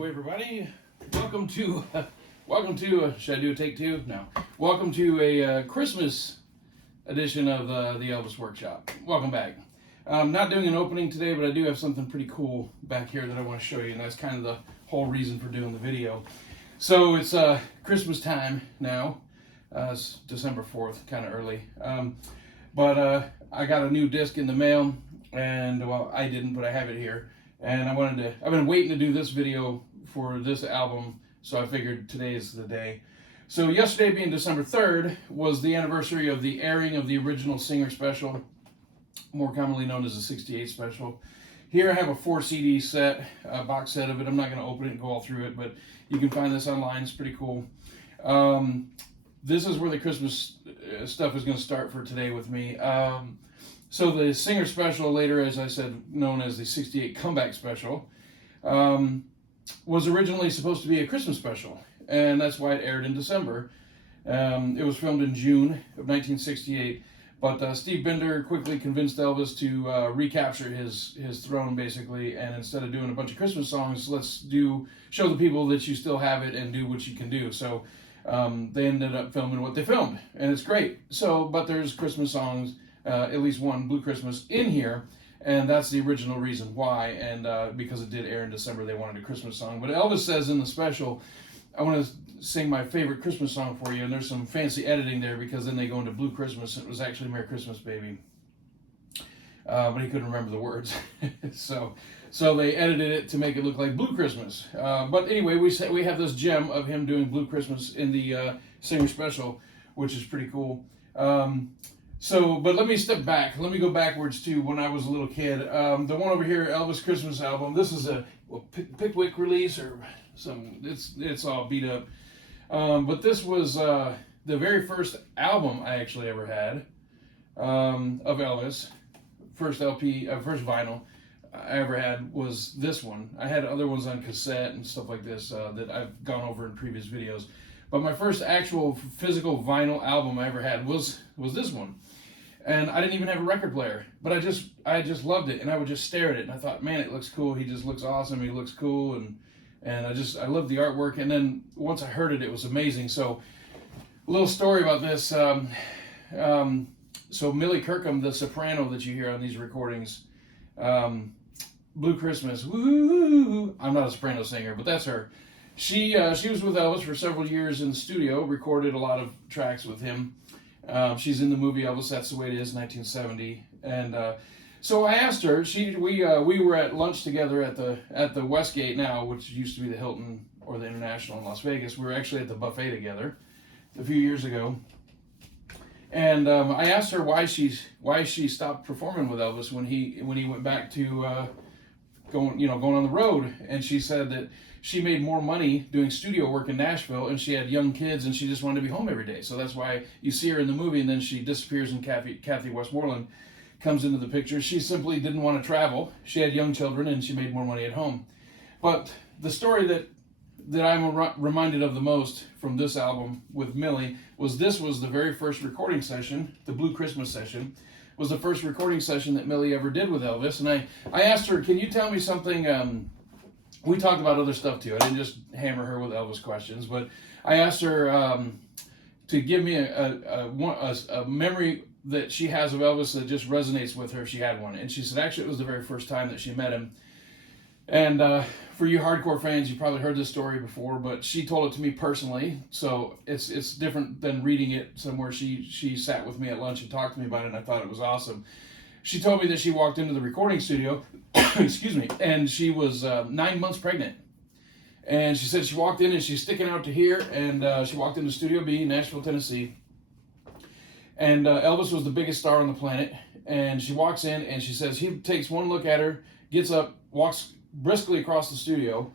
Hello, everybody. Welcome to should I do a take two? No. Welcome to a Christmas edition of the Elvis Workshop. Welcome back. I'm not doing an opening today, but I do have something pretty cool back here that I want to show you, and that's kind of the whole reason for doing the video. So it's Christmas time now. It's December 4th, kind of early. But I got a new disc in the mail, and well, I didn't, but I have it here. And I've been waiting to do this video for this album, so I figured today is the day. So yesterday, being December 3rd, was the anniversary of the airing of the original Singer Special, more commonly known as the 68 Special. Here I have a 4 CD set, box set of it. I'm not going to open it and go all through it, but you can find this online. It's pretty cool. This is where the Christmas stuff is going to start for today with me. So the Singer Special, later, as I said, known as the 68 Comeback Special, was originally supposed to be a Christmas special, and that's why it aired in December. It was filmed in June of 1968, but Steve Binder quickly convinced Elvis to recapture his throne, basically, and instead of doing a bunch of Christmas songs, let's show the people that you still have it and do what you can do. So they ended up filming what they filmed, and it's great. So, but there's Christmas songs, at least one, Blue Christmas, in here, and that's the original reason why, and because it did air in December, they wanted a Christmas song. But Elvis says in the special, I want to sing my favorite Christmas song for you, and there's some fancy editing there, because then they go into Blue Christmas, and it was actually Merry Christmas, Baby. But he couldn't remember the words. so they edited it to make it look like Blue Christmas. But anyway, we have this gem of him doing Blue Christmas in the Singer Special, which is pretty cool. But let me step back. Let me go backwards to when I was a little kid. The one over here, Elvis Christmas album. This is a Pickwick release or some. It's all beat up. But this was the very first album I actually ever had of Elvis. First LP, first vinyl I ever had was this one. I had other ones on cassette and stuff like this that I've gone over in previous videos. But my first actual physical vinyl album I ever had was this one. And I didn't even have a record player, but I just loved it, and I would just stare at it, and I thought, man, it looks cool. He just looks awesome. He looks cool, and I loved the artwork. And then once I heard it, it was amazing. So a little story about this. So Millie Kirkham, the soprano that you hear on these recordings, Blue Christmas, woo! I'm not a soprano singer, but that's her. She was with Elvis for several years in the studio, recorded a lot of tracks with him. She's in the movie Elvis, That's the Way It Is, 1970. And so I asked her, we were at lunch together at the Westgate now, which used to be the Hilton or the International in Las Vegas. We were actually at the buffet together a few years ago. And I asked her why she stopped performing with Elvis when he went back to going on the road. And she said that she made more money doing studio work in Nashville, and she had young kids, and she just wanted to be home every day. So that's why you see her in the movie, and then she disappears, and Kathy Westmoreland comes into the picture. She simply didn't want to travel. She had young children, and she made more money at home. But the story that I'm reminded of the most from this album with Millie was the very first recording session, the Blue Christmas session, was the first recording session that Millie ever did with Elvis. And I asked her, can you tell me something? We talked about other stuff too. I didn't just hammer her with Elvis questions, but I asked her to give me a memory that she has of Elvis that just resonates with her if she had one. And she said actually it was the very first time that she met him. And for you hardcore fans, you probably heard this story before, but she told it to me personally, so it's different than reading it somewhere. She sat with me at lunch and talked to me about it, and I thought it was awesome. She told me that she walked into the recording studio, excuse me, and she was 9 months pregnant. And she said she walked in and she's sticking out to here, and she walked into Studio B, Nashville, Tennessee. And Elvis was the biggest star on the planet. And she walks in and she says he takes one look at her, gets up, walks briskly across the studio,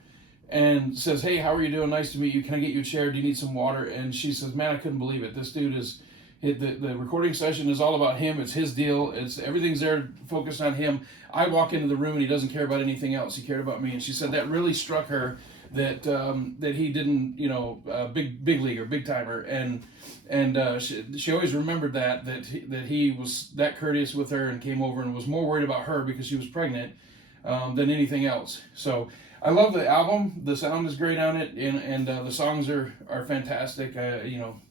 and says, hey, how are you doing? Nice to meet you. Can I get you a chair? Do you need some water? And she says, man, I couldn't believe it. This dude is... The recording session is all about him. It's his deal. Everything's there focused on him. I walk into the room and he doesn't care about anything else. He cared about me. And she said that really struck her that he didn't, big leaguer, big timer. And she always remembered that he was that courteous with her and came over and was more worried about her because she was pregnant than anything else. So I love the album. The sound is great on it, and the songs are fantastic. You know,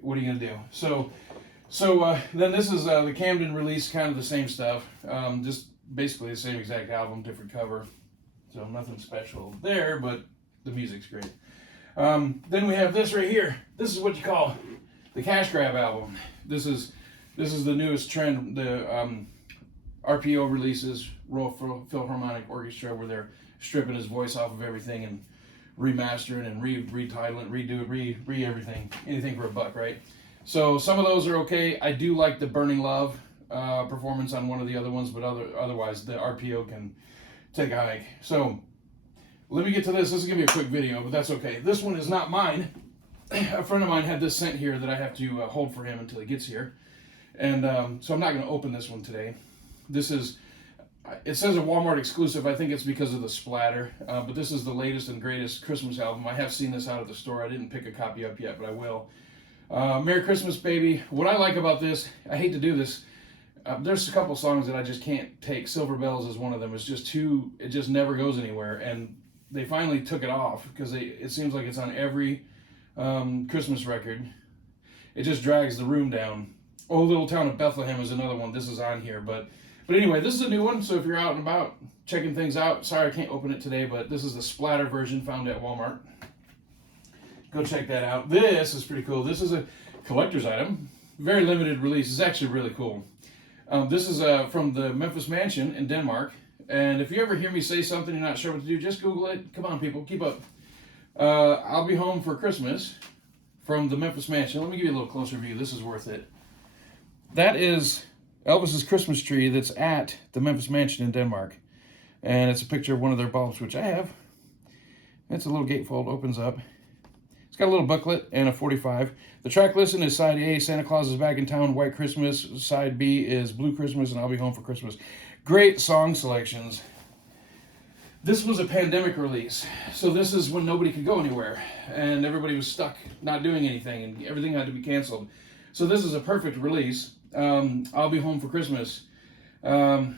what are you gonna do? So then this is the Camden release, kind of the same stuff, just basically the same exact album, different cover. So nothing special there, but the music's great. Then we have this right here. This is what you call the cash grab album. This is the newest trend. The RPO releases, Royal Philharmonic Orchestra, where they're stripping his voice off of everything and remastering and retitling, redo it, everything, anything for a buck, right? So some of those are okay. I do like the Burning Love performance on one of the other ones, but otherwise the RPO can take a hike. So let me get to this. This is gonna be a quick video, but that's okay. This one is not mine. A friend of mine had this sent here that I have to hold for him until he gets here, and so I'm not gonna open this one today. This is, it says a Walmart exclusive. I think it's because of the splatter, but this is the latest and greatest Christmas album. I have seen this out at the store. I didn't pick a copy up yet, but I will. Merry Christmas, baby. What I like about this, I hate to do this, there's a couple songs that I just can't take. Silver Bells is one of them. It's just too, it just never goes anywhere, and they finally took it off because it seems like it's on every Christmas record. It just drags the room down. Oh, Little Town of Bethlehem is another one. This is on here, but anyway, this is a new one, so if you're out and about checking things out, sorry I can't open it today, but this is the splatter version found at Walmart. Go check that out. This is pretty cool. This is a collector's item. Very limited release. It's actually really cool. This is from the Memphis Mansion in Denmark, and if you ever hear me say something you're not sure what to do, just Google it. Come on, people, keep up. I'll Be Home for Christmas from the Memphis Mansion. Let me give you a little closer view. This is worth it. That is Elvis's Christmas tree that's at the Memphis Mansion in Denmark. And it's a picture of one of their bulbs, which I have. It's a little gatefold, opens up. It's got a little booklet and a 45. The track listing is side A, Santa Claus is Back in Town, White Christmas. Side B is Blue Christmas and I'll Be Home for Christmas. Great song selections. This was a pandemic release. So this is when nobody could go anywhere. And everybody was stuck not doing anything and everything had to be canceled. So this is a perfect release. I'll Be Home for Christmas. There's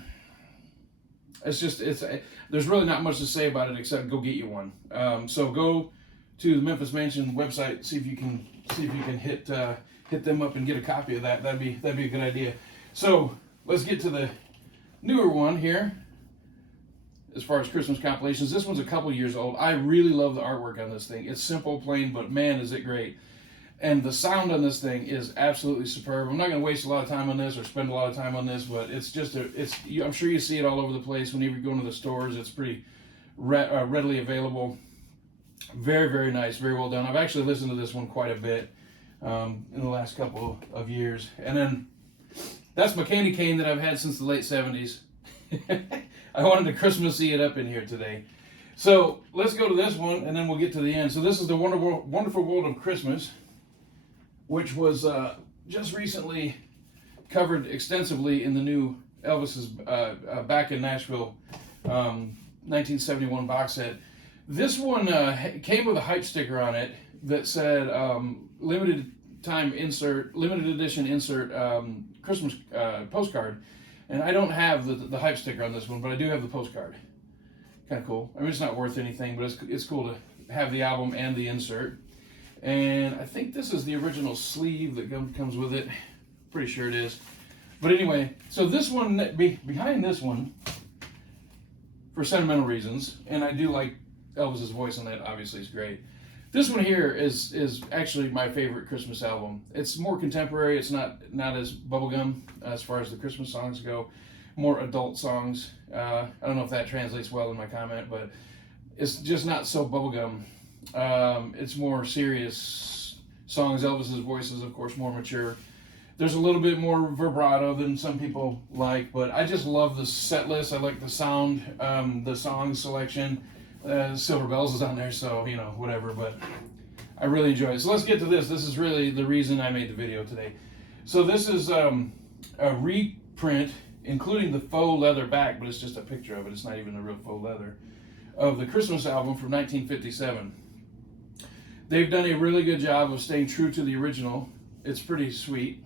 really not much to say about it except go get you one. So go to the Memphis Mansion website, see if you can hit them up and get a copy of that. That'd be a good idea. So let's get to the newer one here. As far as Christmas compilations, this one's a couple years old. I really love the artwork on this thing. It's simple, plain, but man, is it great. And the sound on this thing is absolutely superb. I'm not going to waste a lot of time on this or spend a lot of time on this, but it's just I'm sure you see it all over the place whenever you go into the stores. It's pretty readily available. Very, very nice, very well done. I've actually listened to this one quite a bit in the last couple of years. And then that's my candy cane that I've had since the late 70s. I wanted to Christmassy it up in here today. So let's go to this one and then we'll get to the end. So this is the Wonderful World of Christmas, which was just recently covered extensively in the new Elvis's Back in Nashville 1971 box set. This one came with a hype sticker on it that said limited edition insert Christmas postcard. And I don't have the hype sticker on this one, but I do have the postcard. Kind of cool. I mean, it's not worth anything, but it's cool to have the album and the insert. And I think this is the original sleeve that comes with it. Pretty sure it is. But anyway, so this one, behind this one, for sentimental reasons, and I do like Elvis's voice on that, obviously it's great. This one here is actually my favorite Christmas album. It's more contemporary. It's not as bubblegum as far as the Christmas songs go. More adult songs. I don't know if that translates well in my comment, but it's just not so bubblegum. It's more serious songs. Elvis's voice is, of course, more mature. There's a little bit more vibrato than some people like, but I just love the set list. I like the sound, the song selection. Silver Bells is on there, so, you know, whatever, but I really enjoy it. So let's get to this. This is really the reason I made the video today. So this is a reprint, including the faux leather back, but it's just a picture of it. It's not even the real faux leather, of the Christmas album from 1957. They've done a really good job of staying true to the original. It's pretty sweet.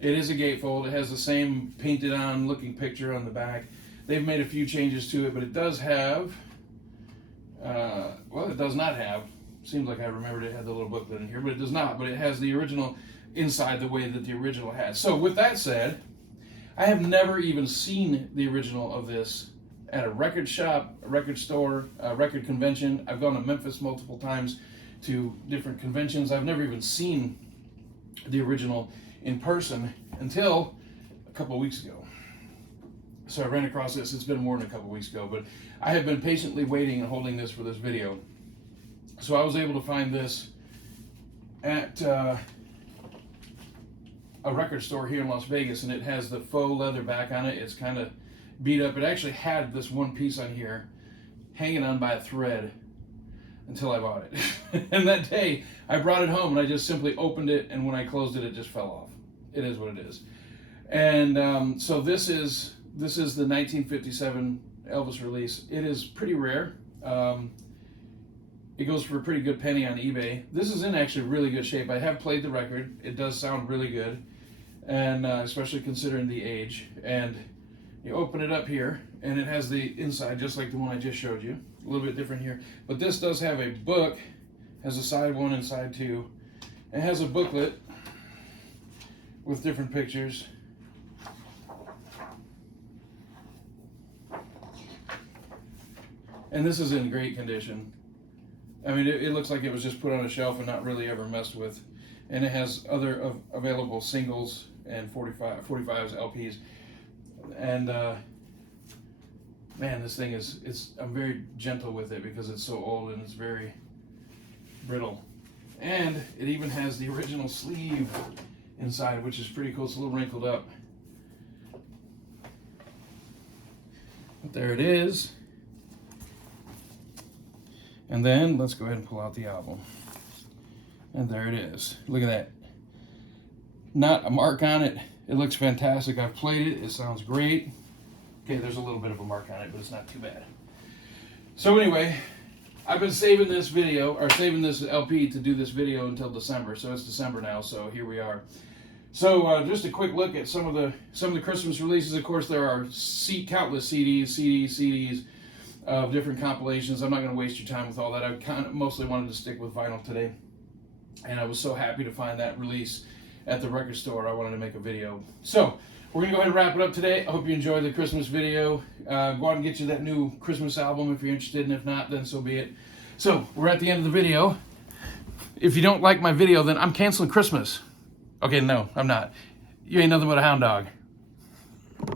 It is a gatefold. It has the same painted on looking picture on the back. they've made a few changes to it, but it does have, well, it does not have, seems like I remembered it had the little booklet in here, but it does not, but it has the original inside the way that the original has. So with that said, I have never even seen the original of this at a record shop, a record store, a record convention. I've gone to Memphis multiple times to different conventions. I've never even seen the original in person until a couple of weeks ago. So I ran across this. It's been more than a couple of weeks ago, but I have been patiently waiting and holding this for this video. So I was able to find this at a record store here in Las Vegas, and it has the faux leather back on it. It's kind of beat up. It actually had this one piece on here hanging on by a thread until I bought it. And that day I brought it home and I just simply opened it, and when I closed it, it just fell off. It is what it is. And so this is the 1957 Elvis release. It is pretty rare. It goes for a pretty good penny on eBay. This is in actually really good shape. I have played the record. It does sound really good, and especially considering the age. And you open it up here, and it has the inside just like the one I just showed you. A little bit different here. But this does have a book, has a side one and side two. It has a booklet with different pictures. And this is in great condition. I mean, it looks like it was just put on a shelf and not really ever messed with. And it has other available singles and 45s, LPs. And man, this thing I'm very gentle with it because it's so old and it's very brittle. And it even has the original sleeve inside, which is pretty cool. It's a little wrinkled up. But there it is. And then let's go ahead and pull out the album. And there it is. Look at that. Not a mark on it. It looks fantastic. I've played it. It sounds great. Okay, there's a little bit of a mark on it, but it's not too bad. So anyway, I've been saving this video, or saving this LP to do this video until December. So it's December now, so here we are. So just a quick look at some of the Christmas releases. Of course, there are countless CDs of different compilations. I'm not going to waste your time with all that. I kind of mostly wanted to stick with vinyl today, and I was so happy to find that release at the record store. I wanted to make a video. So we're going to go ahead and wrap it up today. I hope you enjoyed the Christmas video. Go out and get you that new Christmas album if you're interested, and if not, then so be it. So we're at the end of the video. If you don't like my video, then I'm canceling Christmas. Okay, no, I'm not. You ain't nothing but a hound dog.